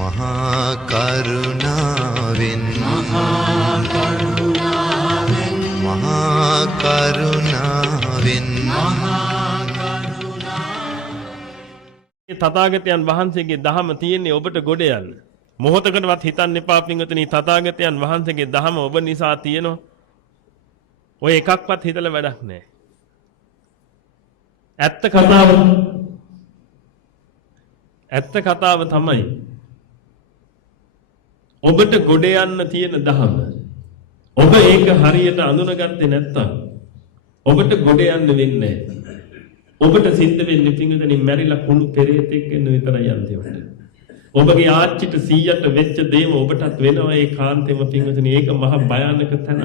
මහා කරුණාවෙන් තථාගතයන් වහන්සේගේ දහම තියෙන්නේ ඔබට ගොඩ යන්න. මොහොතකටවත් හිතන්න එපා පින්වතුනි තථාගතයන් වහන්සේගේ දහම ඔබ නිසා තියෙනවා. ඔය එකක්වත් හිතලා වැඩක් නැහැ. ඇත්ත කතාව තමයි ඔබට ගොඩ යන්න තියෙන දහම. ඔබ ඒක හරියට අඳුනගත්තේ නැත්තම් ඔබට ගොඩ යන්න වෙන්නේ නැහැ. ඔබට සිද්ධ වෙන්නේ පින්වතුනි මැරිලා කුණු පෙරේතෙක් වෙන විතරයි අන්තිමට. ඔබගේ ආච්චිට 100ට වෙච්ච දේම ඔබටත් වෙනවා ඒ කාන්තේම පින්වතුනි. ඒක මහ භයානක තැන.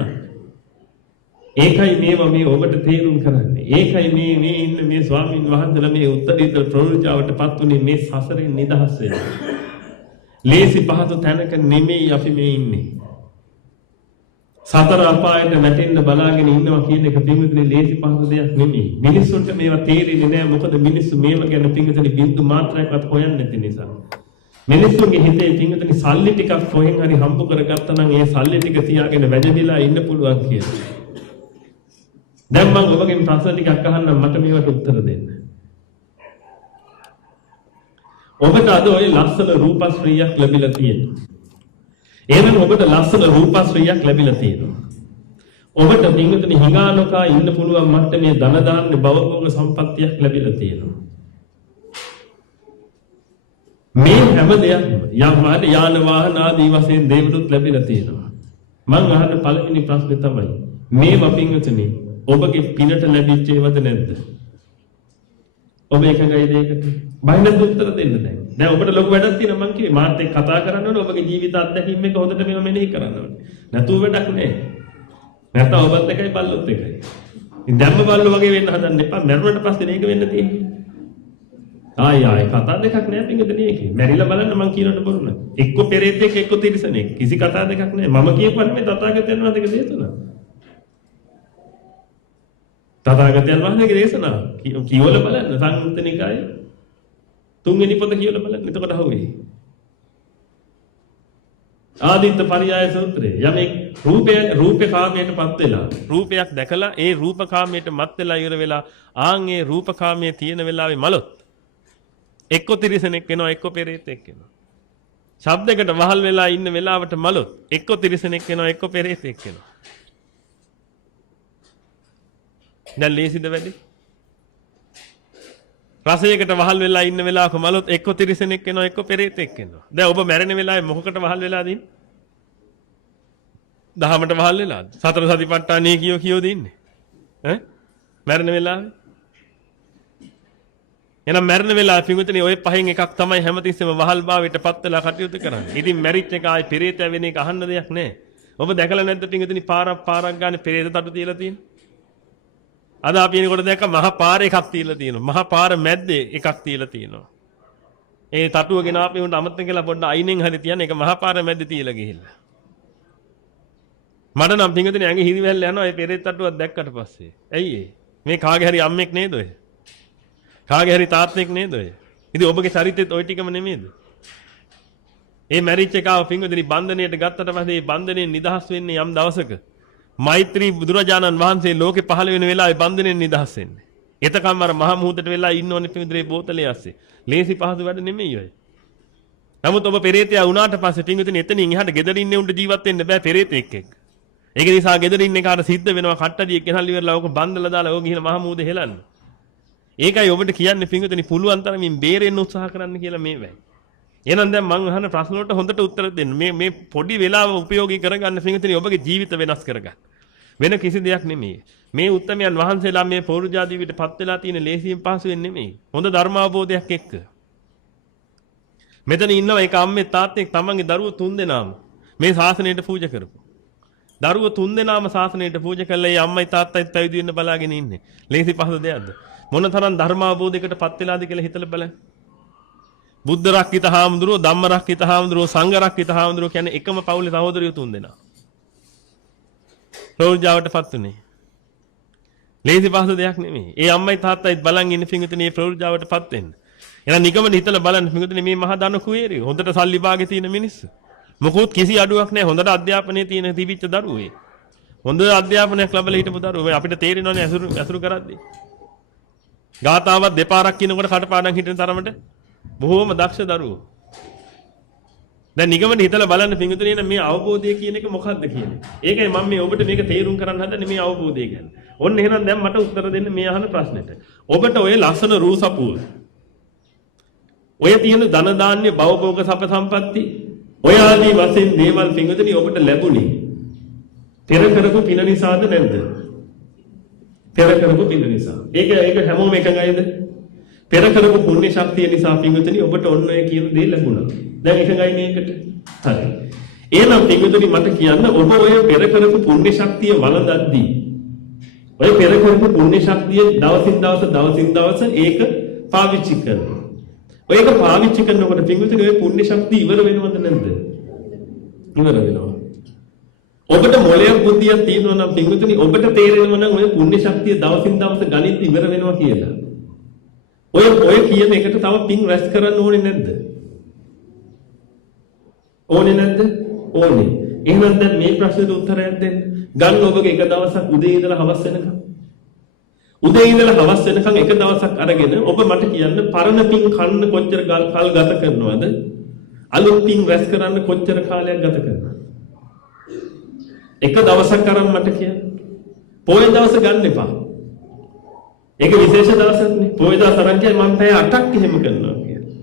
ඒකයි මේවා මේ ඔබට තේරුම් කරන්නේ. ඒකයි මේ ඉන්න මේ ස්වාමින් වහන්සේලා මේ උත්තරීතර ප්‍රවෘජාවටපත් උනේ මේ සසරෙන් නිදහස් වෙන්න. ලේසි පහසු තැනක නෙමෙයි අපි මේ ඉන්නේ. සතර අපායට වැටෙන්න බලාගෙන ඉන්නවා කියන එක පින්විතනේ ලේසි පහසු දෙයක් නෙමෙයි. මිනිස්සුන්ට මේවා තේරෙන්නේ නැහැ. මොකද මිනිස්සු මේව ගැන පින්විතනේ බින්දු මාත්‍රයක්වත් හොයන්නේ නැති නිසා. මිනිස්සුන්ගේ හිතේ පින්විතනේ සල්ලි ටිකක් කොහෙන් හරි හම්බ කරගත්තා නම් ඒ සල්ලි ටික තියාගෙන වැජබිලා ඉන්න පුළුවන් කියලා. දැන් මම ඔබගෙන් ප්‍රශ්න ටිකක් අහන්නම් මට මේවට උත්තර දෙන්න. ඔබට අද ওই ලස්සන රූපශ්‍රීයක් ලැබිලා තියෙනවා. එහෙනම් ඔබට ලස්සන රූපශ්‍රීයක් ලැබිලා තියෙනවා. ඔබට පින්විතනේ හිඟානෝකා ඉන්න පුළුවන් මට්ටමේ ධන දාන්න භවභෝග සම්පත්තියක් ලැබිලා තියෙනවා. මේ හැම දෙයක්ම යාන වාහන ආදී වශයෙන් දේවලුත් ලැබිලා තියෙනවා. මම අහන පළවෙනි ප්‍රශ්නේ තමයි මේ පින්විතනේ ඔබගේ පිනට ලැබිච්ච ඒවද නැද්ද? ඔබ එකගයි දෙයකට බයිනත් උත්තර දෙන්න දැන්. දැන් ඔබට ලොකු වැඩක් තියෙනවා මං කිව්වේ මාත් එක්ක කතා කරන්න ඕනේ ඔබගේ ජීවිත අත්දැකීම් එක හොඳට මේව මෙනෙහි කරන්න ඕනේ. නැතුව වැඩක් නැහැ. නැත්නම් ඔබත් එකයි බල්ලොත් එකයි. ඉතින් දැම්ම බල්ලෝ වගේ වෙන්න හදන්න එපා. මැරුණට පස්සේ මේක වෙන්න තියෙන්නේ. ආයි කතා දෙකක් නෑ පින්ගදනේ ඒකේ. මැරිලා බලන්න මං කියනට බොරු නෑ. එක්ක පෙරේතෙක් එක්ක තිරිසනෙක්. කිසි කතා දෙකක් නෑ. මම කියපුවා මේ තථාගතයන් වහන්සේගේ දේශනාව. තථාගතයන් වහන්සේගේ දේශනාව කියවල බලන්න සංයුත්ත නිකායේ තුන්වෙනි පොත කියවල බලන්න. එතකොට අහුවේ. ආදිත්ත පරියාය සූත්‍රය. යමෙක් රූපේ කාමයටපත් වෙලා රූපයක් දැකලා ඒ රූප කාමයට මත් වෙලා ඉවර වෙලා ආන් ඒ රූප කාමයේ තියෙන වෙලාවේ මලොත් එක්ක තිරිසනෙක් වෙනවා එක්ක පෙරේතෙක් වෙනවා. ශබ්දයකට වහල් වෙලා ඉන්න වෙලාවට මලොත් එක්ක තිරිසනෙක් වෙනවා එක්ක පෙරේතෙක් වෙනවා. දැන් ලේසිද වැඩි? රසයකට වහල් වෙලා ඉන්න වෙලාවක මලොත් එක්ක තිරිසනෙක් වෙනවා එක්ක පෙරේතෙක් වෙනවා. දැන් ඔබ මැරෙන වෙලාවේ මොකකට වහල් වෙලාද ඉන්නේ? දහමට වහල් වෙලාද? සතර සතිපට්ඨානෙ කියෝ දින්නේ. ඈ? මැරෙන වෙලාවේ? එහෙනම් මැරෙන වෙලාවේ පිඟුතුනේ ඔය පහෙන් එකක් තමයි හැමතිස්සෙම වහල් භාවයටපත් වෙලා කටයුතු කරන්නේ. ඉතින් මැරිච් එක ආයි පෙරේතය වෙන එක අහන්න දෙයක් නැහැ. ඔබ දැකලා නැද්ද පිඟුතුනේ පාරක් ගානේ පෙරේත තටු තියලා තියෙන්නේ? අද අපි එනකොට දැක්ක මහා පාර එකක් තියලා තියෙනවා. මහා පාර මැද්දේ එකක් තියලා තියෙනවා. ඒ තටුව ගෙන ආපේ උන්ට අමතක කියලා පොඩ්ඩ අයිනෙන් හරි තියන්න ඒක මහා පාර මැද්දේ තියලා ගිහිල්ලා. මට නම් පිඟුතුනේ ඇඟ හිරිවැල්ල යනවා ඒ පෙරේත තටුවක් දැක්කට පස්සේ. ඇයි ඒ? මේ කාගේ හරි අම්මෙක් නේද ඔය? කාගේ හරි තාත්තෙක් නේද ඔය? ඉතින් ඔබගේ චරිතෙත් ওই ටිකම නෙමෙයිද? ඒ මැරිච් එකව පිඟුතුනේ බන්ධනයට ගත්තට පස්සේ මේ බන්ධනයෙන් නිදහස් වෙන්නේ යම් දවසක. මෛත්‍රී බුදුරජාණන් වහන්සේ ලෝකේ පහළ වෙන වෙලාවේ බන්ධනෙන් නිදහස් වෙන්නේ. එතකම් අර මහ මුහුදට වෙලා ඉන්න ඕනේ පිඟුදේ බෝතලේ ඇස්සේ. ලේසි පහසු වැඩ නෙමෙයි ඔය. නමුත් ඔබ පෙරේතයා වුණාට පස්සේ පිඟුදෙන එතනින් එහාට ගෙදර ඉන්නේ උන්ට ජීවත් වෙන්න බෑ පෙරේතෙක් එක්ක. ඒක නිසා ගෙදර ඉන්න එකාට සිද්ධ වෙනවා කට්ටඩියක් ගෙනල්ලි ඉවරලා ඕක බන්දලා දාලා ඕක ගිහින් මහ මුහුදේ හෙලන්න. ඒකයි ඔබට කියන්නේ පිඟුදෙනි පුළුවන් තරමින් බේරෙන්න උත්සාහ කරන්න කියලා මේ වෙයි. එහෙනම් දැන් මම අහන ප්‍රශ්න වලට හොඳට උත්තර දෙන්න. මේ පොඩි වෙලාව උපයෝගී කරගන්න පිඟුදෙනි ඔබගේ ජීවිත වෙනස් කරගන්න. වෙන කිසි දෙයක් නෙමෙයි. මේ උත්තමයන් වහන්සේලා මේ පෞරුජාදීවිටපත් වෙලා තියෙන ලේසියෙන් පහසුවෙන් නෙමෙයි. හොඳ ධර්මාවබෝධයක් එක්ක. මෙතන ඉන්නවා එක අම්මේ තාත්තෙක් තමන්ගේ දරුවෝ 3 දෙනාම මේ ශාසනයට පූජා කරපු. දරුවෝ 3 දෙනාම ශාසනයට පූජා කළා. ඒ අම්මයි තාත්තයිත් පැවිදි වෙන්න බලාගෙන ඉන්නේ. ලේසි පහසු දෙයක්ද? මොනතරම් ධර්මාවබෝධයකටපත් වෙලාද කියලා හිතලා බලන්න. බුද්ධ රක්කිත හාමුදුරුවෝ, ධම්ම රක්කිත හාමුදුරුවෝ, සංඝ රක්කිත හාමුදුරුවෝ කියන්නේ එකම පවුලේ සහෝදරයෝ 3 දෙනා. ප්‍රවෘජාවටපත් උනේ. ලේසි පහසු දෙයක් නෙමෙයි. ඒ අම්මයි තාත්තයිත් බලන් ඉන්න පිඟුතුනේ ප්‍රවෘජාවටපත් වෙන්න. එහෙනම් නිකමන හිතලා බලන්න පිටුතුනේ මේ මහා ධන කුවේරිය හොඳට සල්ලි භාගේ තියෙන මිනිස්සු. මොකොත් කිසි අඩුවක් නැහැ හොඳට අධ්‍යාපනයේ තියෙන තිබිච්ච දරුවෝ. හොඳ අධ්‍යාපනයක් ලැබලා හිටපු දරුවෝ. අපිට තේරෙනවනේ ඇසුරු කරද්දී. ගාතාවක් දෙපාරක් කියනකොට කටපාඩම් හිටින තරමට බොහෝම දක්ෂ දරුවෝ. දැන් නිගමන හිතලා බලන්න පිටුතුනේ මේ අවබෝධය කියන එක මොකක්ද කියන්නේ. ඒකයි මම මේ ඔබට මේක තේරුම් කරන්න හදන්නේ මේ අවබෝධය ගැන. ඔන්න එහෙනම් දැන් මට උත්තර දෙන්න මේ අහන ප්‍රශ්නෙට. ඔබට ඔය ලස්සන රූසපුව ඔය තියෙන ධන දාන්‍ය භවභෝග සප සම්පatti ඔය ආදී වශයෙන් දේවල් පිටුතුනේ ඔබට ලැබුණේ පෙර කරපු පින නිසාද නැද්ද? පෙර කරපු පින නිසා. ඒක හැමෝම එකගයිද? පෙර කරපු පුණ්‍ය ශක්තිය නිසා පිටුතුනේ ඔබට ඔන්න ඔය කියන දේ ලැබුණා. දැන් එකගයි මේකට. හරි. එහෙනම් පිටුතුනේ මට කියන්න ඔබ ඔය පෙර කරපු පුණ්‍ය ශක්තිය වළඳද්දී ඔය පෙර කරපු පුණ්‍ය ශක්තිය දවසින් දවස ඒක පාවිච්චි කරනවා. ඔයක පාවිච්චි කරනකොට පිටුතුනේ ඔය පුණ්‍ය ශක්තිය ඉවර වෙනවද නැද්ද? ඉවර වෙනවා. ඔබට මොලයක් බුද්ධියක් තියෙනවා නම් පිටුතුනේ ඔබට තේරෙනවා නම් ඔය පුණ්‍ය ශක්තිය දවසින් දවස ගණිත ඉවර වෙනවා කියලා. ඔය කියන එකට තව පින් රැස් කරන්න ඕනේ නැද්ද? ඕනේ නැද්ද? ඕනේ. එහෙනම් දැන් මේ ප්‍රශ්නෙට උත්තරයක් දෙන්න. ගන්න ඔබගේ එක දවසක් උදේ ඉඳලා හවස වෙනකම්. උදේ ඉඳලා හවස වෙනකම් එක දවසක් අරගෙන ඔබ මට කියන්න පරණ පින් කන්න කොච්චර කල් ගත කරනවද? අලුත් පින් රැස් කරන්න කොච්චර කාලයක් ගත කරනවද? එක දවසක් අරන් මට කියන්න. පොයේ දවස ගන්න එපා. ඒක විශේෂ දවසක් නේ. පොයේ දවස් අරන් කියයි මම පැය 8ක් එහෙම කරනවා කියලා.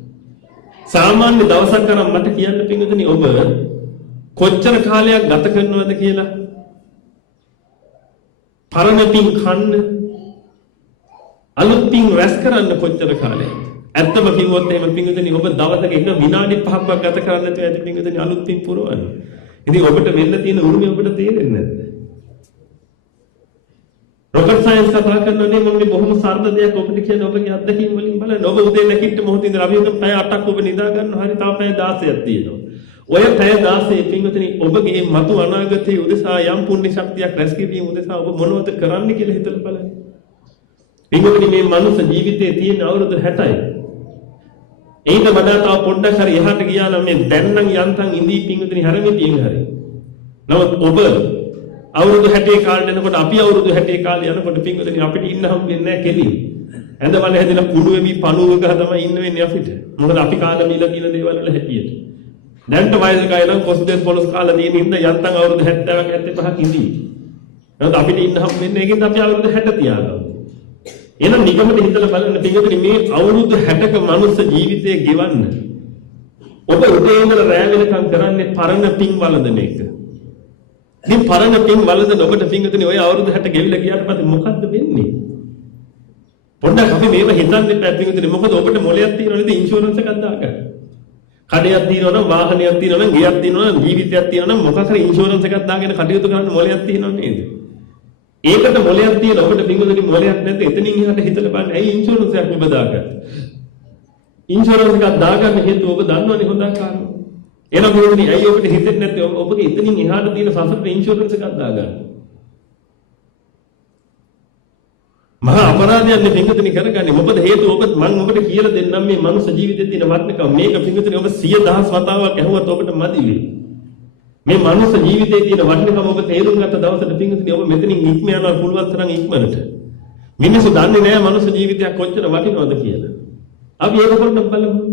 සාමාන්‍ය දවසක් අරන් මට කියන්න පිටුතුනි ඔබ කොච්චර කාලයක් ගත කරනවද කියලා. පරණ පින් කන්න අලුත් පින් රැස් කරන්න කොච්චර කාලයක්. ඇත්තම කිව්වොත් එහෙම පිටුතුනි ඔබ දවසක එක විනාඩි 5ක් ගත කරන්න නැතුව ඇති පිටුතුනි අලුත් පින් පුරවන්න. ඉතින් ඔබට වෙන්න තියෙන උරුමය ඔබට තේරෙන්නේ නැද්ද? රොකට් සයන්ස් කතා කරනෝනේ මම බොහොම සරල දෙයක් ඔබට කියන්නේ ඔබගේ අත්දැකීම් වලින් බලන්න. ඔබ උදේ නැගිට මොහොතේ ඉඳලා අපි හිතමු පැය 8ක් ඔබ නිදා ගන්නවා. හරි තාම පැය 16ක් තියෙනවා. ඔය පැය 16 පින්වතුනි ඔබගේ මතු අනාගතයේ උදෙසා යම් පුණ්‍ය ශක්තියක් රැස් කිරීම උදෙසා ඔබ මොනවද කරන්න කියලා හිතලා බලන්න. පින්වතුනි මේ මනුස්ස ජීවිතයේ තියෙන අවුරුදු 60යි. ඒක වඩා තව පොඩ්ඩක් හරි එහාට ගියා නම් මේ දැන් නම් යන්තම් ඉඳී පින්වතුනි හැරෙමිටියෙන් හරි. නමුත් ඔබ අවුරුදු 60 කාලේ යනකොට අපි අවුරුදු 60 කාලේ යනකොට පින්වතුනි අපිට ඉන්න හම් වෙන්නේ නැහැ කෙලින්. ඇඳවල හැදෙලා කුඩු වෙවි පණුව ගහ තමයි ඉන්න වෙන්නේ අපිට. මොකද අපි කාලා බීලා තියෙන දේවල් වල හැටියට. දැන්ට වයස ගාය නම් කොස්දෙස් පොලස් කාලා තියෙන ඉඳ යන්තම් අවුරුදු 70ක් 75ක් ඉඳී. නමුත් අපිට ඉන්න හම් වෙන්නේ ඒකෙන් අපි අවුරුදු 60 තියාගමු. එහෙනම් නිගමන හිතලා බලන්න පින්වතුනි මේ අවුරුදු 60ක මනුස්ස ජීවිතය ගෙවන්න ඔබ උදේ ඉඳලා රැ වෙනකම් කරන්නේ පරණ පින් වළඳන එක. ඉතින් පරණ පින් වළඳන ඔබට පින්වතුනි ඔය අවුරුදු 60 ගෙවිලා ගියාට පස්සේ මොකද්ද වෙන්නේ? පොඩ්ඩක් අපි මේව හිතන්න එපා පින්වතුනි. මොකද ඔබට මොලයක් තියෙනවා නේද ඉන්ෂුරන්ස් එකක් දාගන්න. කඩයක් තියෙනවා නම් වාහනයක් තියෙනවා නම් ගෙයක් තියෙනවා නම් ජීවිතයක් තියෙනවා නම් මොකක් හරි ඉන්ෂුරන්ස් එකක් දාගෙන කටයුතු කරන්න මොලයක් තියෙනවා නේද? ඒකට මොලයක් තියෙන ඔබට පින්වතුනි මොලයක් නැත්නම් එතනින් එහාට හිතලා බලන්න ඇයි ඉන්ෂුරන්ස් එකක් ඔබ දාගත්තේ? ඉන්ෂුරන්ස් එකක් දාගන්න හේතුව ඔබ දන්නවනේ හොඳ කාරණා. එහෙනම් පින්වතුනි ඇයි ඔබට හිතෙන්නේ නැත්තේ ඔබගේ එතනින් එහාට තියෙන සසරේ ඉන්ෂුරන්ස් එකක් දාගන්න? මහා අපරාධයක් නේ පින්වතුනි කරගන්නේ. මොකද හේතුව ඔබ මම ඔබට කියලා දෙන්නම් මේ මනුස්ස ජීවිතයේ තියෙන වටිනකම මේක පින්වතුනි ඔබ 100,000 වතාවක් ඇහුවත් ඔබට මදිලි. මේ මනුස්ස ජීවිතයේ තියෙන වටිනකම ඔබ තේරුම් ගත්ත දවසට පින්වතුනි ඔබ මෙතනින් ඉක්ම යනවා පුළුවන් තරම් ඉක්මනට. මිනිස්සු දන්නේ නැහැ මනුස්ස ජීවිතයක් කොච්චර වටිනවද කියලා. අපි ඒක පොඩ්ඩක් බලමු.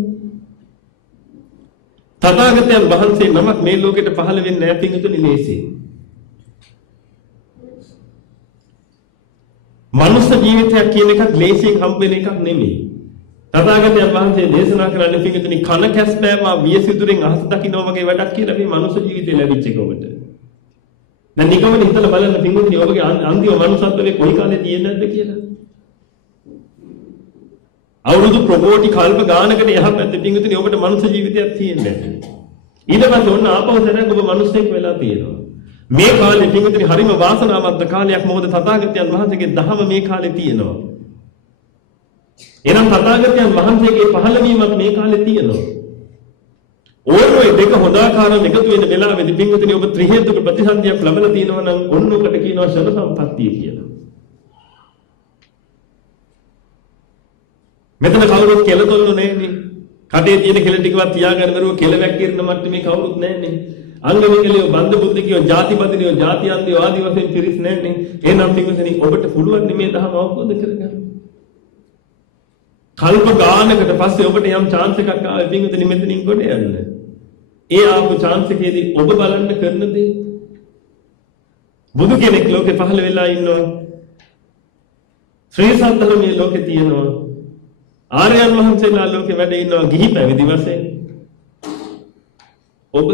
තථාගතයන් වහන්සේ නමක් මේ ලෝකෙට පහළ වෙන්නේ නැහැ පින්වතුනි ලේසි. මනුස්ස ජීවිතයක් කියන එකක් ලේසියෙන් හම්බ වෙන එකක් නෙමෙයි. තථාගතයන් වහන්සේ දේශනා කරන්නේ පින්වතුනි කන කැස් බෑවා වියසිදුරෙන් අහස දකින්න වගේ වැඩක් කියලා මේ මනුස්ස ජීවිතේ ලැබිච්ච එක ඔබට. දැන් නිකමනේ හිතලා බලන්න පින්වතුනි ඔබගේ අන්තිම මනුස්සත්වයේ කොයි කාලේ තියෙන්නේ නැද්ද කියලා. අවුරුදු ප්‍රකෝටි කල්ප ගානකට එහා පැත්තේ පින්වතුනි ඔබට මනුස්ස ජීවිතයක් තියෙන්නේ නැහැ. ඊට පස්සේ ඔන්න ආපහු සැරයක් ඔබ මනුස්සෙක් වෙලා තියෙනවා. මේ කාලේ පින්වතුනි හරිම වාසනාවන්ත කාලයක්. මොකද තථාගතයන් වහන්සේගේ දහම මේ කාලේ තියෙනවා. එනම් තථාගතයන් වහන්සේගේ පහළවීමක් මේ කාලේ තියෙනවා. ඕනෝයි දෙක හොදාකාරව එකතු වෙන වෙලාවෙදී පින්වතුනි ඔබ ත්‍රි හේතුක ප්‍රතිසන්දියක් ලැබලා තියෙනවා නම් ඔන්න ඔකට කියනවා ශර සම්පත්තිය කියලා. මෙතන කවුරුත් කෙලතොල්ලු නැන්නේ. කටේ තියෙන කෙල ටිකවත් තියාගන්න බැරුව කෙල වැක්කිරන මට්ටමේ කවුරුත් නැන්නේ. අංගවිකලියෝ බන්ද බුද්ධිකයෝ ජාතිපතිනියෝ ජාතියන්දියෝ ආදි වශයෙන් පිරිස් නැන්නේ. එහෙනම් පිටුසෙනි ඔබට පුළුවන් මේ දහම අවබෝධ කරගන්න. කල්ප ගානකට පස්සේ ඔබට යම් chance එකක් ආවේ පිටුසෙනි මෙතනින් කොට යන්න. ඒ ආපු chance එකේදී ඔබ බලන්න කරන දේ බුදු කෙනෙක් ලෝකේ පහළ වෙලා ඉන්නවා. ශ්‍රී සද්ධර්මයේ ලෝකේ තියෙනවා. ආර්යයන් වහන්සේලා ලෝකේ වැඩ ඉන්නවා ගිහි පැවිදි වශයෙන්. ඔබ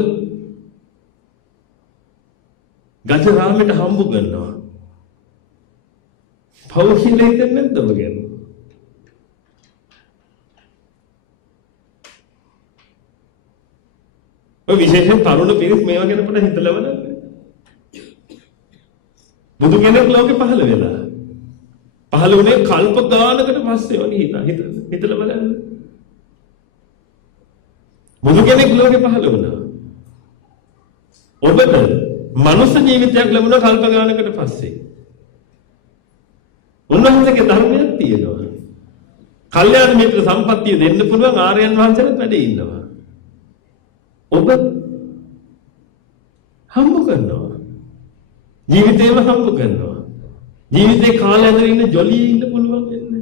ගජරාමයට හම්බ කරනවා. පෞෂිලෙ දෙන්නේ නැද්ද ඔබගෙන? ඔය විශේෂයෙන් තරුණ පිරිස් මේවා ගැන පොඩ්ඩක් හිතලා බලන්න. බුදු කෙනෙක් ලෝකේ පහළ වෙලා. පහළ වුණේ කල්ප ගානකට පස්සේ වගේ හිතලා බලන්න. බුදු කෙනෙක් ලෝකේ පහළ වුණා. ඔබට මනුෂ්‍ය ජීවිතයක් ලැබුණා කල්ප ගානකට පස්සේ. උන්වහන්සේගේ ධර්මයක් තියෙනවා. කල්යාණ මිත්‍ර සම්පත්තිය දෙන්න පුළුවන් ආර්යයන් වහන්සේලාත් වැඩේ ඉන්නවා. ඔබ හම්බ කරනවා. ජීවිතේම හම්බ කරනවා. ජීවිතේ කාලය ඇතුළේ ඉන්න ජොලියේ ඉන්න පුළුවන් වෙන්නේ.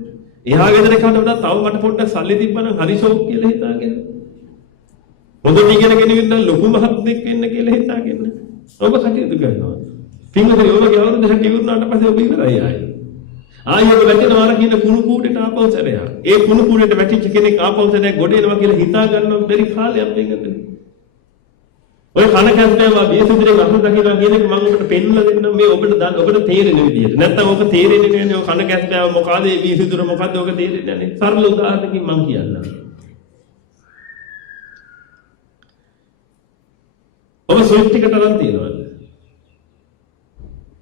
එහා ගෙදර එකට වඩා තව මට පොඩ්ඩක් සල්ලි තිබ්බනම් හරි ෂෝක් කියලා හිතාගෙන. හොඳට ඉගෙනගෙන ඉන්න ලොකු මහත්මයෙක් වෙන්න කියලා හිතාගෙන. ඔබ කටයුතු කරනවා. පින්වතුනි ඔබගේ අවුරුදු 60 ඉවරනාට පස්සේ ඔබ ඉවරයි ආයේ. ආයෙත් වැටෙනවා අර කියන කුණු කූඩේට ආපහු සැරයක්. ඒ කුණු කූඩේට වැටිච්ච කෙනෙක් ආපහු සැරයක් ගොඩ එනවා කියලා හිතා ගන්නව බැරි කාලයක් මේකද. ඔය කන කැස්පෑවා බියසුදිරේ අහු දකිනවා කියන එක මම ඔබට පෙන්නලා දෙන්නම් මේ ඔබට තේරෙන විදියට. නැත්තම් ඔබ තේරෙන්නේ නැහැ ඔය කන කැස්පෑව මොකද ඒ බියසුදිර මොකද්ද ඔබ තේරෙන්නේ නැහැ. සරල උදාහරණකින් මම කියන්නම්. ඔබ ස්විෆ්ට් ටිකට් අරන් තියනවද?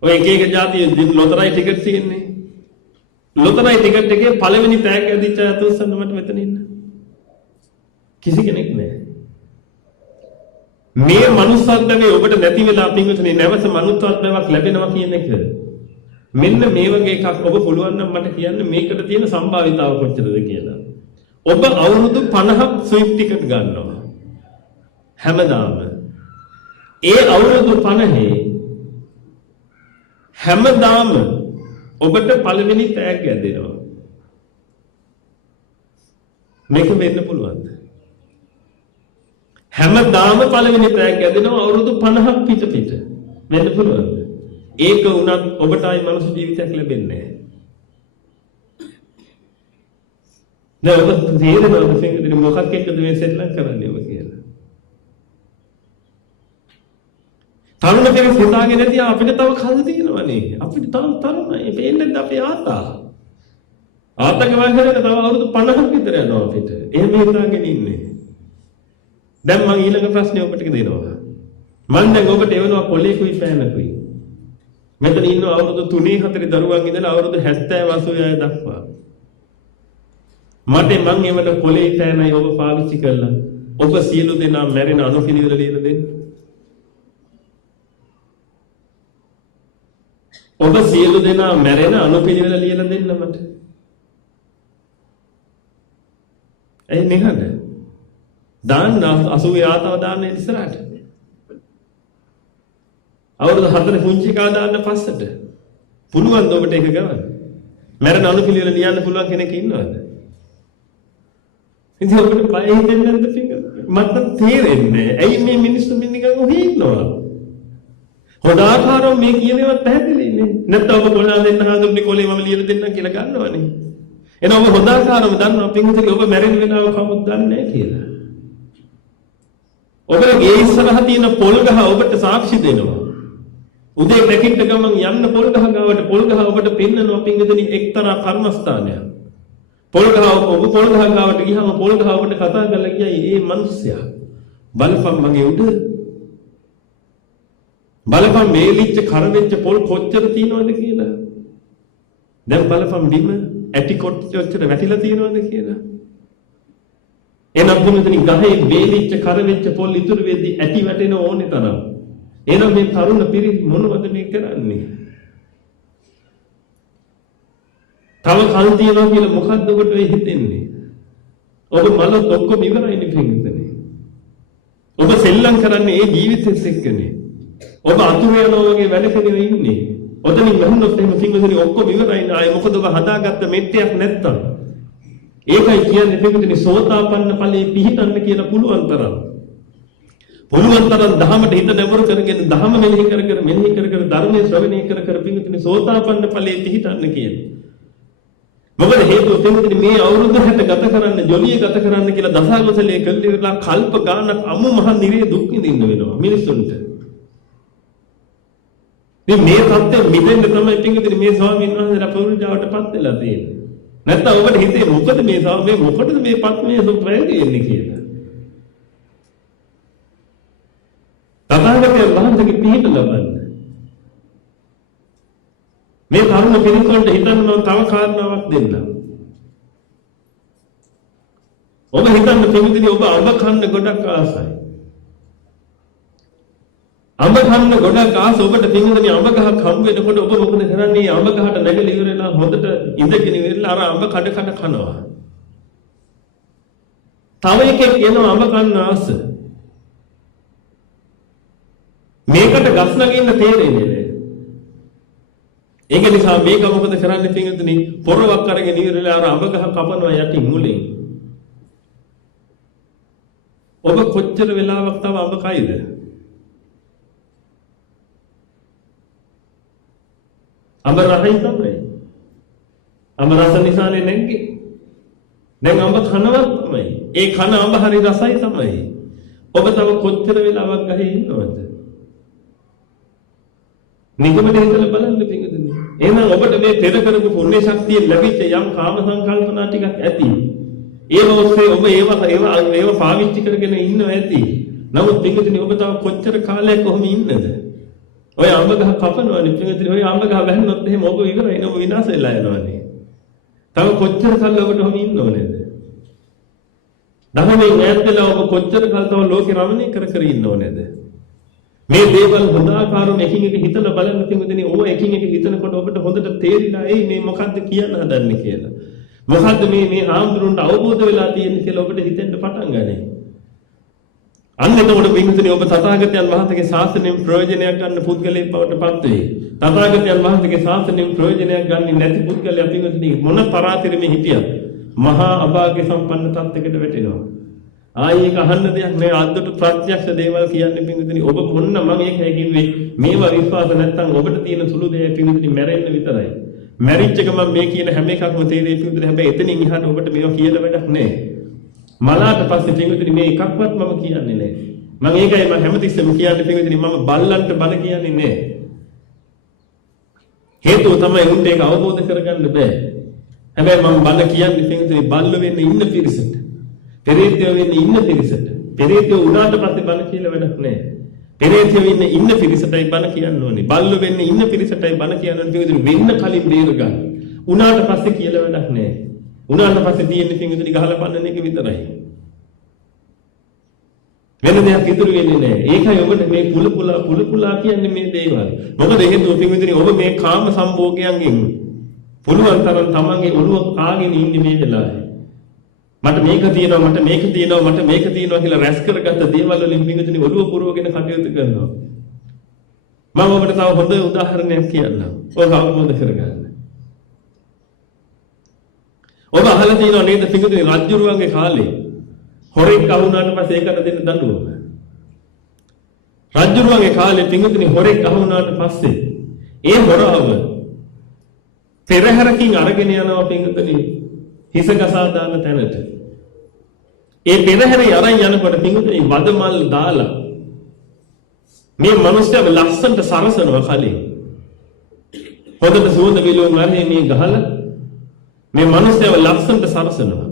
ඔය එක එක જાතිය ලොතරැයි ටිකට් තියෙන්නේ. ලොතරැයි ටිකට් එකේ පළවෙනි තෑග්ග ඇදිච්ච අතෝස්සන්න මට මෙතන ඉන්න. කිසි කෙනෙක් නැහැ. මේ මනුස්සත්වයේ ඔබට නැති වෙලා පින්වතුනි නැවත මනුස්සත්වයක් ලැබෙනවා කියන එක. මෙන්න මේ වගේ එකක් ඔබ පුළුවන් නම් මට කියන්න මේකට තියෙන සම්භාවිතාව කොච්චරද කියලා. ඔබ අවුරුදු 50ක් ස්විෆ්ට් ටිකට් ගන්නවා. හැමදාම. ඒ අවුරුදු 50 හැමදාම ඔබට පළවෙනි තෑග්ග ඇදෙනවා. මේක වෙන්න පුළුවන්ද? හැමදාම පළවෙනි තෑග්ග ඇදෙනවා අවුරුදු 50ක් පිට වෙන්න පුළුවන්ද? ඒක වුණත් ඔබට ආයි මනුස්ස ජීවිතයක් ලැබෙන්නේ නැහැ. දැන් ඔබ තේරෙනවද පින්වතුනි මොකක් එක්කද මේ සෙල්ලම් කරන්නේ ඔබ කියලා? තරුණ කෙනෙක් හිතාගෙන නැති අපිට තව කල් තියෙනවනේ. අපිට තව තරුණයි. පේන්නේ අපේ ආතා. ආතාගේ වයසට තව අවුරුදු 50ක් විතර යනවා අපිට. එහෙම හිතාගෙන ඉන්නේ. දැන් මම ඊළඟ ප්‍රශ්නේ ඔබට දෙනවා. මම දැන් ඔබට එවනවා කොලේකුයි පෑනකුයි. මෙතන ඉන්න අවුරුදු 3-4 දරුවන් ඉඳලා අවුරුදු 70 80 දක්වා. මට මං එවන කොලේ පෑනයි ඔබ පාවිච්චි කළා. ඔබ සියලු දෙනා මැරෙන අනුපිළිවෙල ලියලා දෙන්න. ඔබ සියලු දෙනා මැරෙන අනුපිළිවෙල ලියලා දෙන්න මට. එයි නිකන්ද? දාන්න 80 ආතව දාන්න ඉස්සරහට. අවුරුදු 4 පුංචි කා දාන්න පස්සට. පුළුවන් ද ඔබට ඒක ගවන්න? මැරෙන අනුපිළිවෙල ලියන්න පුළුවන් කෙනෙක් ඉන්නවද? ඉතින් ඔබට බය හිතෙන්නේ නැද්ද පිටක? මට තේරෙන්නේ. ඇයි මේ මිනිස්සු නිකන් ඔහි ඉන්නවා? හොදාකාරව මේ කියනවත් පැහැදිලි නේ. නැත්නම් ඔබ කොලා දෙන්න හඳුන්නේ කොලේ මම ලියලා දෙන්නම් කියලා ගන්නවනේ. එහෙනම් ඔබ හොදාකාරව දන්නවා පින්විතේ ඔබ මැරෙන වෙලාව කවුද දන්නේ නැහැ කියලා. ඔබගේ ඉස්සරහ තියෙන පොල් ගහ ඔබට සාක්ෂි දෙනවා. උදේ නැගිට ගමන් යන්න පොල් ගහ ගාවට පොල් ගහ ඔබට පෙන්නනවා පින්විතේ එක්තරා කර්මස්ථානයක්. පොල් ගහ ඔබ පොල් ගහ ගාවට ගියාම පොල් ගහ ඔබට කතා කරලා කියයි මේ මිනිස්සයා බලපන් මගේ උඩ බලපන් මේලිච්ච කරවෙච්ච පොල් කොච්චර තියෙනවද කියලා. දැන් බලපන් බිම ඇටි කොච්චර වැටිලා තියෙනවද කියලා. එනම් පුදුමතනි ගහේ මේලිච්ච කරවෙච්ච පොල් ඉතුරු වෙද්දි ඇටි වැටෙන ඕනේ තරම්. එනම් මේ තරුණ පිරිස මොනවද මේ කරන්නේ? තව කල් තියනවා කියලා මොකද්ද ඔබට වෙ හිතෙන්නේ? ඔබ මලොත් ඔක්කොම ඉවරයිනේ පින්විතනේ. ඔබ සෙල්ලම් කරන්නේ ඒ ජීවිතෙත් එක්කනේ. ඔබ අතුරු යනවා වගේ වැඩකගෙන ඉන්නේ. ඔතනින් වැහුනොත් එහෙම පින්විතනේ ඔක්කොම ඉවරයිනේ. ආයේ මොකද ඔබ හදාගත්ත මෙට්ටයක් නැත්තම්. ඒකයි කියන්නේ පින්විතනේ සෝතාපන්න ඵලයේ පිහිටන්න කියලා පුළුවන් තරම්. පුළුවන් තරම් ධහමට හිත නැඹුරු කරගෙන ධහම මෙනෙහි කර කර ධර්මයේ ශ්‍රවණය කර කර පින්විතනේ සෝතාපන්න ඵලයේ පිහිටන්න කියලා. මොකද හේතුව පින්විතනේ මේ අවුරුදු 60 ගත කරන්න ජොලිය ගත කරන්න කියලා දසාවසලේ කල්ලිරලා කල්ප ගානක් අමු මහ නිරේ දුක් විඳින්න වෙනවා මිනිසුන්ට. මේ තත්ත්වෙ මිදෙන්න තමයි පින්විතනේ මේ ස්වාමීන් වහන්සේලා පෞරුජාවටපත් වෙලා තියෙන්නේ. නැත්නම් ඔබට හිතේ මොකද මේ ස්වාමී මොකටද මේ පත්මේ සුප්‍රයදී එන්නේ කියලා. තථාගතයන් වහන්සේගේ පිහිට ලබන්න. මේ කරුණ පිළිතුරට හිතන්න තව කාරණාවක් දෙන්න. ඔබ හිතන්න පිළිතුරේ ඔබ අඹ කන්න ගොඩක් ආසයි. අඹ කන්න ගොඩක් ආස ඔබට පිළිතුරේ අඹ ගහක් හම්බ වෙනකොට ඔබ මොකද කරන්නේ? අඹ ගහට නැගලා ඉවරලා හොඳට ඉඳගෙන ඉවරලා අර අඹ කඩ කනවා. තව එකෙක් එනවා අඹ කන්න ආස. මේකට ගස් නගින්න තේරෙන්නේ නැහැ. ඒක නිසා මේක මොකද කරන්නේ පින්වතුනි? පොරවක් අරගෙන ඉවරලා අර අඹ ගහ කපනවා යටින් මුලින්. ඔබ කොච්චර වෙලාවක් තව අඹ කයිද? අඹ රසයි තමයි. අඹ රස නිසානේ නැග්ගේ. දැන් අඹ කනවා තමයි. ඒ කන අඹ හරි රසයි තමයි. ඔබ තව කොච්චර වෙලාවක් ගහේ ඉන්නවද? නිගමනය හිතලා බලන්න පිටුදුනේ. එහෙනම් ඔබට මේ පෙර කරපු පුණ්‍ය ශක්තිය ලැබිච්ච යම් කාම සංකල්පනා ටිකක් ඇති. ඒව ඔස්සේ ඔබ ඒව පාවිච්චි කරගෙන ඉන්නව ඇති. නමුත් පිටුදුනේ ඔබ තව කොච්චර කාලයක් කොහොම ඉන්නද? ඔය අඹ ගහ කපනවනේ පිටුදුනේ. ඔය අඹ ගහ වැහෙන්නොත් එහෙම ඔබ ඉවරයි. ඔබ විනාශ වෙලා යනවානේ. තව කොච්චර කාල ඔබට ඔහොම ඉන්න ඕනේද? ධර්මයෙන් ඈත් වෙලා ඔබ කොච්චර කාල තව ලෝකේ රමණීය කර ඉන්න ඕනේද? මේ දේවල් හොඳ ආකාරව එකින් එක හිතලා බලන්න පිටුදෙනේ ඕව එකින් එක හිතනකොට ඔබට හොඳට තේරිලා එයි මේ මොකද්ද කියන්න හදන්නේ කියලා. මොකද්ද මේ ආම්දුරුන්ට අවබෝධ වෙලා තියෙන්නේ කියලා ඔබට හිතෙන්න පටන් ගන්නේ. අන්න එතකොට පිටුදෙනේ ඔබ තථාගතයන් වහන්සේගේ ශාසනයෙන් ප්‍රයෝජනයක් ගන්න පුද්ගලයෙක් බවට පත් වෙයි. තථාගතයන් වහන්සේගේ ශාසනයෙන් ප්‍රයෝජනයක් ගන්න නැති පුද්ගලයා පිටුදෙනේ මොන පරාතිරෙම හිටියත් මහා අභාග්‍ය සම්පන්න තත්යකට වැටෙනවා. ආයෙක අහන්න දෙයක් නෑ අද්දට ප්‍රත්‍යක්ෂ දේවල් කියන්නේ පින්විතනි ඔබ මොන්න මම ඒකයි කිව්වේ මේවා විශ්වාස නැත්තම් ඔබට තියෙන සුළු දේ පින්විතනි මැරෙන්න විතරයි මැරිච්ච ගමන් මේ කියන හැම එකක්ම තේරෙයි පින්විතනි හැබැයි එතනින් එහාට ඔබට මේවා කියලා වැඩක් නෑ මලාට පස්සේ පින්විතනි මේ එකක්වත් මම කියන්නේ නෑ මම ඒකයි මම හැමතිස්සෙම කියන්නේ පින්විතනි මම බල්ලන්ට බල කියන්නේ නෑ හේතුව තමයි උන්ට ඒක අවබෝධ කරගන්න බෑ හැබැයි මම බල කියන්නේ පින්විතනි බල්ල වෙන්න ඉන්න පිරිසට පෙරේතයෝ වෙන්නේ ඉන්න පිරිසට. පෙරේතයෝ උනාට පස්සේ බල කියලා වැඩක් නැහැ. පෙරේතයෝ වෙන්නේ ඉන්න පිරිසටයි බල කියන්න ඕනේ. බල්ලෝ වෙන්නේ ඉන්න පිරිසටයි බල කියන්න ඕනේ. වෙන්න කලින් බේර ගන්න. උනාට පස්සේ කියලා වැඩක් නැහැ. උනාට පස්සේ තියෙන්නේ පිංගුතුනි ගහලා පන්නන එක විතරයි. වෙන දෙයක් ඉතුරු වෙන්නේ නැහැ. ඒකයි ඔබට මේ පුල කියන්නේ මේ දේවල්. මොකද හේතුව පිංගුතුනි ඔබ මේ කාම සම්භෝගයන්ගෙන් පුළුවන් තරම් තමන්ගේ ඔළුව කාගෙන ඉන්නේ මේ වෙලාවේ. මට මේක තියෙනවා කියලා රැස් කරගත්ත දේවල් වලින් පිටුනේ ඔළුව පුරවගෙන කටයුතු කරනවා. මම ඔබට තව හොඳ උදාහරණයක් කියන්නම්. ඔබ අවබෝධ කරගන්න. ඔබ අහලා තියෙනව නේද පිටුනේ රජුරුවන්ගේ කාලේ හොරෙක් අහුණාට පස්සේ ඒකට දෙන්න දඬුවම. රජුරුවන්ගේ කාලේ පිටුනේ හොරෙක් අහුණාට පස්සේ ඒ හොරව පෙරහැරකින් අරගෙන යනවා පිටුනේ හිස ගසා දාන තැනට. ඒ පෙරහැරේ අරන් යනකොට පිටුනේ වදමල් දාලා මේ මිනිස්සුව ලස්සනට සරසනවා කලින්. හොඳට සුවඳ විලවුන් වර්ණේ මේ ගහලා මේ මිනිස්සුව ලස්සනට සරසනවා.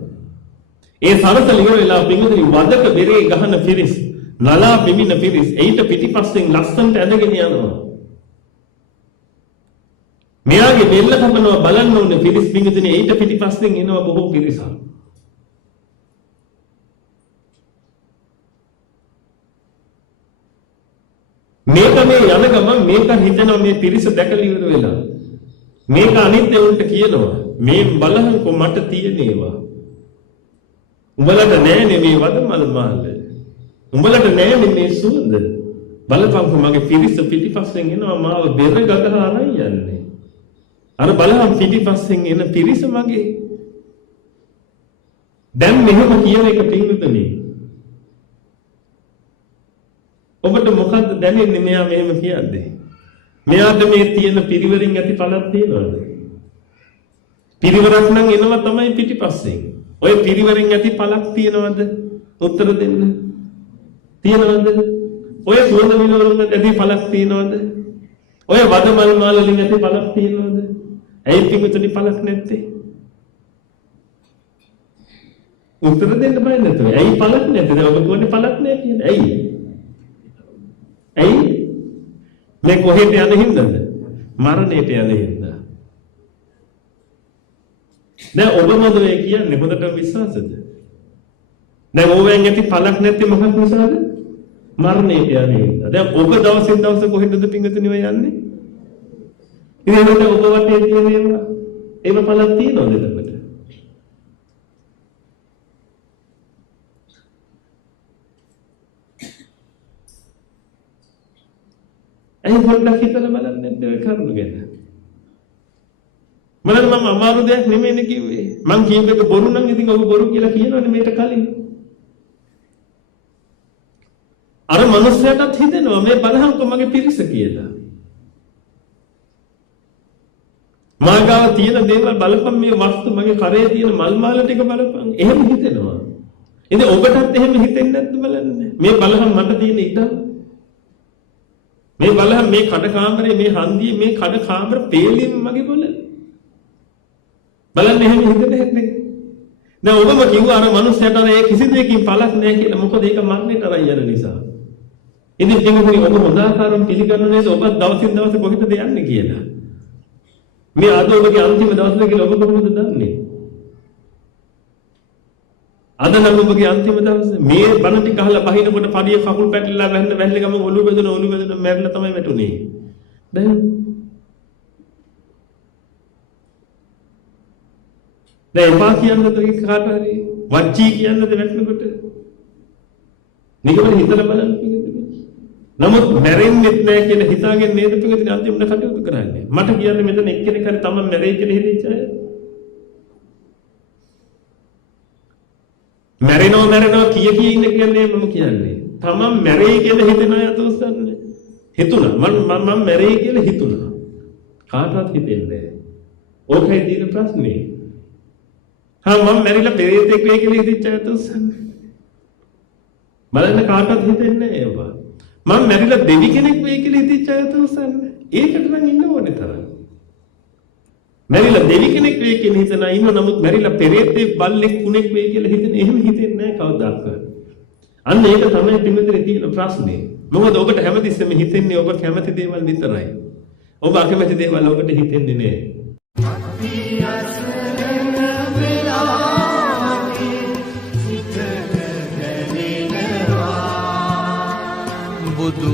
ඒ සරසල ඉවර වෙලා පිටුනේ වදක බෙරේ ගහන පිරිස්, නලා පිමින පිරිස් ඊට පිටිපස්සෙන් ලස්සනට ඇදගෙන යනවා. මෙයාගේ බෙල්ල කපනවා බලන්න ඕනේ පිරිස් පිටුනේ ඊට පිටිපස්සෙන් එනවා බොහෝ පිරිසක්. මේක මේ යන ගමන් මේක හිතනවා මේ පිරිස දැකලා ඉවර වෙලා. මේක අනිත් උන්ට කියනවා. මේ බලහන්කො මට තියෙනේවා. උඹලට නෑනේ මේ වදමල් මාල. උඹලට නෑනේ මේ සුවඳ. බලපංකො මගේ පිරිස පිටිපස්සෙන් එනවා මාව බෙර ගගහා අරන් යන්නේ. අර බලහන් පිටිපස්සෙන් එන පිරිස මගේ. දැන් මෙහෙම කියන එක පිටුතුනේ. ඔබට මොකද්ද දැනෙන්නේ මෙයා මෙහෙම කියන්නේ? මෙයාට මේ තියෙන පිරිවරින් ඇති පළක් තියනවද? පිරිවරක් නම් එනවා තමයි පිටිපස්සෙන්. ඔය පිරිවරින් ඇති පළක් තියනවද? උත්තර දෙන්න. තියනවද? ඔය සුවඳ විලවුන් ඇති පළක් තියනවද? ඔය වදමල් මාල වලින් ඇති පළක් තියනවද? ඇයි පිටුතුනි පළක් නැත්තේ? උත්තර දෙන්න බෑ නේද? ඇයි පළක් නැත්තේ? දැන් ඔබ කියන්නේ පළක් නැහැ කියන්නේ. ඇයි? ඇයි? මේ කොහෙට යන හින්දාද? මරණයට යන හින්දා. දැන් ඔබ මොකද මේ කියන්නේ? හොඳට විශ්වාසද? දැන් ඕවෙන් ඇති පළක් නැත්තේ මොකක් නිසාද? මරණයට යන හින්දා. දැන් ඔබ දවසින් දවස කොහෙටද පිංගුතුනි ඔය යන්නේ? ඉතින් ඔබ වටේ තියෙන ඒවා පළක් තියනවද එතකොට? ඇයි පොඩ්ඩක් හිතලා බලන්න නැද්ද ඔය කරුණු ගැන? මම අමාරු දෙයක් නෙමෙයිනේ කිව්වේ. මං කියප එක බොරු නම් ඉතින් ඔබ බොරු කියලා කියනවනේ මේකට කලින්. අර මනුස්සයාටත් හිතෙනවා මේ බලහන්කො මගේ පිරිස කියලා. මාගාව තියෙන දේවල් බලපන් මේ වස්තු මගේ කරේ තියෙන මල් මාල ටික බලපන්. එහෙම හිතෙනවා. ඉතින් ඔබටත් එහෙම හිතෙන්නේ නැද්ද බලන්න. මේ බලහන් මට තියෙන ඉඩම් මේ බලහන් මේ කඩ කාමරේ මේ හන්දියේ මේ කඩ කාමර පේලින් මගේ බලන්න එහෙම හිතෙන්නේ නැද්ද? දැන් ඔබම කිව්වා අර මනුස්සයාට අර ඒ කිසි දෙයකින් පළක් නැහැ කියලා. මොකද ඒක මරණයට අරන් යන නිසා. ඉතින් දෙවියනි ඔබ හොඳ ආකාරයෙන් පිළිගන්න නේද? ඔබ දවසින් දවස කොහෙටද යන්නේ කියලා. මේ අද ඔබගේ අන්තිම දවසද කියලා ඔබ කොහොමද දන්නේ? අද නම් ඔබගේ අන්තිම දවස. මේ බණ ටික අහලා බහිනකොට පඩිය කකුල් පැටලලා වැන්න ගම ඔළුව බෙදෙන මැරිලා තමයි වැටුනේ. දැන් එපා කියන්නද ඒක කාට හරි? වච්චී කියන්නද වැටෙනකොට? නිකම්ම හිතලා බලන්න පිළිගන්න. නමුත් මැරෙන්නෙත් නැහැ කියලා හිතාගෙන නේද පිළිගන්නේ අන්තිමට කටයුතු කරන්නේ. මට කියන්නේ මෙතන එක්කෙනෙක් හරි තමයි මැරෙයි කියලා හිතෙච්ච අය. මැරෙනවා කිය ඉන්න කියන්නේ මම කියන්නේ. තමන් මැරෙයි කියලා හිතන අය අතොස්සන්නේ. හිතුණා. මම මැරෙයි කියලා හිතුණා. කාටවත් හිතෙන්නේ නැහැ. ඕකයි තියෙන ප්‍රශ්නේ. මම මැරිලා පෙරේතෙක් වෙයි කියලා හිතච්ච අය අතොස්සන්නේ. බලන්න කාටවත් හිතෙන්නේ නැහැ ඒවා. මම මැරිලා දෙවි කෙනෙක් වෙයි කියලා හිතච්ච අය අතොස්සන්නේ. ඒකට නම් ඉන්න ඕනේ තරම්. මැරිලා දෙවි කෙනෙක් වෙයි කියලා හිතන ඉන්න නමුත් මැරිලා පෙරේතෙක් බල්ලෙක් කුණෙක් වෙයි කියලා හිතන එහෙම හිතෙන්නේ නැහැ කවදාවත්. අන්න ඒක තමයි පිළිතුරේ තියෙන ප්‍රශ්නේ. මොකද ඔබට හැමතිස්සෙම හිතෙන්නේ ඔබ කැමති දේවල් විතරයි. ඔබ අකමැති දේවල් ඔබට හිතෙන්නේ නැහැ. බුදු